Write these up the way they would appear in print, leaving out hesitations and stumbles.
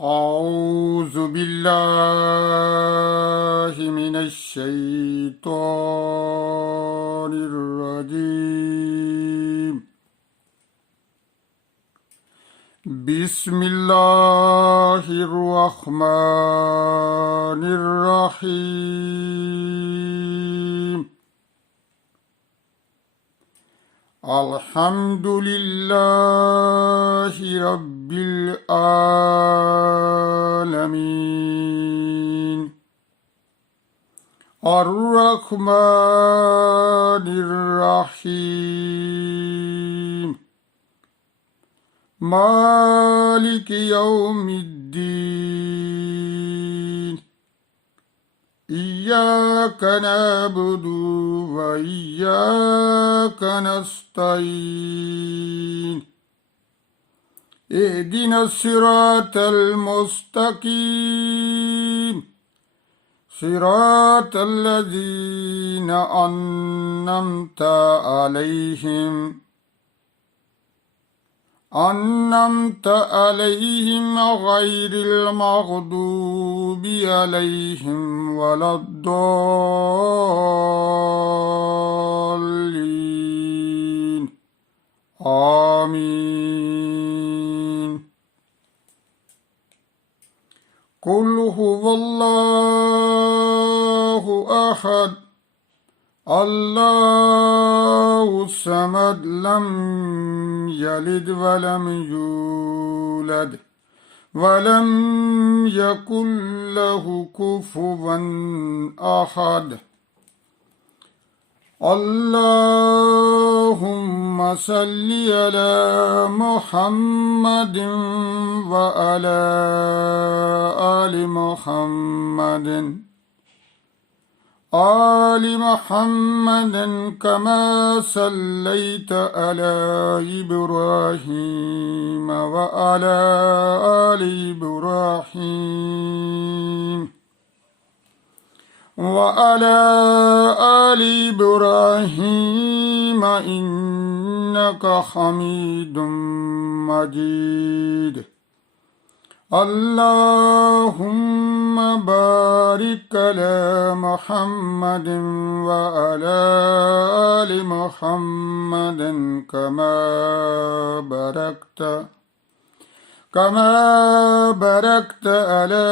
أعوذ بالله من الشيطان الرجيم. بسم الله الرحمن الرحيم. الحمد لله رب العالمين الرحمن الرحيم مالك يوم الدين إياك نعبد وإياك نستعين اهدنا الصراط المستقيم صراط الذين أنعمت عليهم غير المغضوب عليهم ولا الضالين آمين. قل هو الله أحد الله الصمد لم يلد ولم يولد ولم يكن له كفوا أحد. اللهم صل على محمد وعلى آل محمد كما صليت على إبراهيم وعلى آل إبراهيم إنك حميد مجيد. اللهم بارك على محمد وعلى آل محمد كما باركت على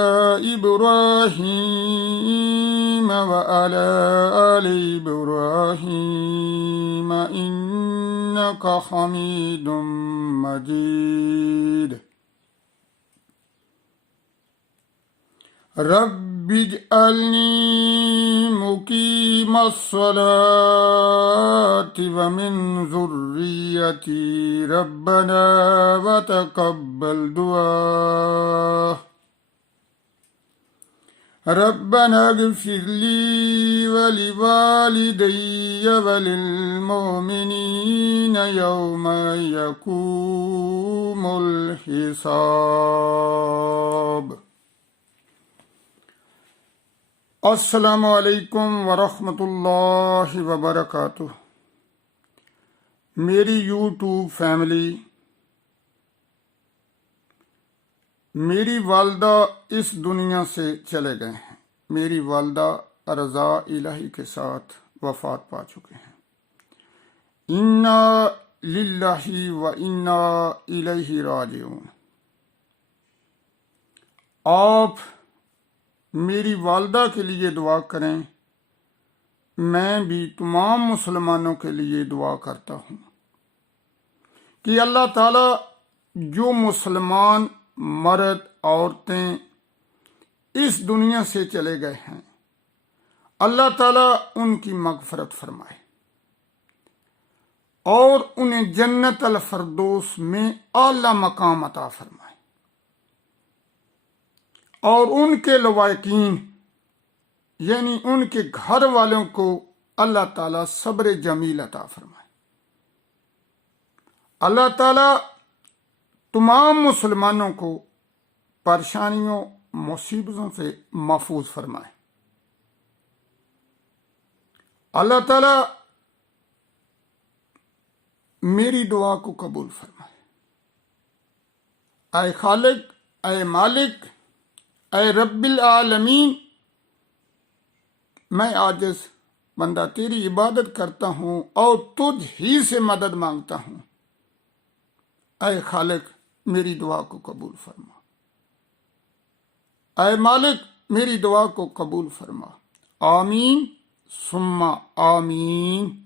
إبراهيم وعلى آل إبراهيم إنك حميد مجيد. رب اجعلني مقيم الصلاة ومن ذريتي ربنا وتقبل دعاء. ربنا اغفر لي ولوالدي وللمؤمنين يوم يقوم الحساب. अस्सलामु अलैकुम वरहमतुल्लाहि वबरकातुह। मेरी यूट्यूब फैमिली, मेरी वालदा इस दुनिया से चले गए हैं। मेरी वालदा रज़ा इलाही के साथ वफात पा चुके हैं। इन्ना लिल्लाहि व इन्ना इलैहि राजिऊन। आप मेरी वालदा के लिए दुआ करें। मैं भी तमाम मुसलमानों के लिए दुआ करता हूँ कि अल्लाह ताला जो मुसलमान मर्द औरतें इस दुनिया से चले गए हैं, अल्लाह ताला उनकी मगफरत फरमाए और उन्हें जन्नत अल फरदौस में आला मकाम अता फरमाए और उनके लवाकिन यानी उनके घर वालों को अल्लाह ताला सब्र जमील अता फरमाए। अल्लाह ताला तमाम मुसलमानों को परेशानियों मुसीबतों से महफूज फरमाए। अल्लाह ताला मेरी दुआ को कबूल फरमाए। आए खालिक اے مالک، اے رب العالمین، میں عاجز بندہ تیری عبادت کرتا ہوں اور تجھ ہی سے مدد مانگتا ہوں۔ اے خالق میری دعا کو قبول فرما، اے مالک میری دعا کو قبول فرما۔ آمین ثم آمین۔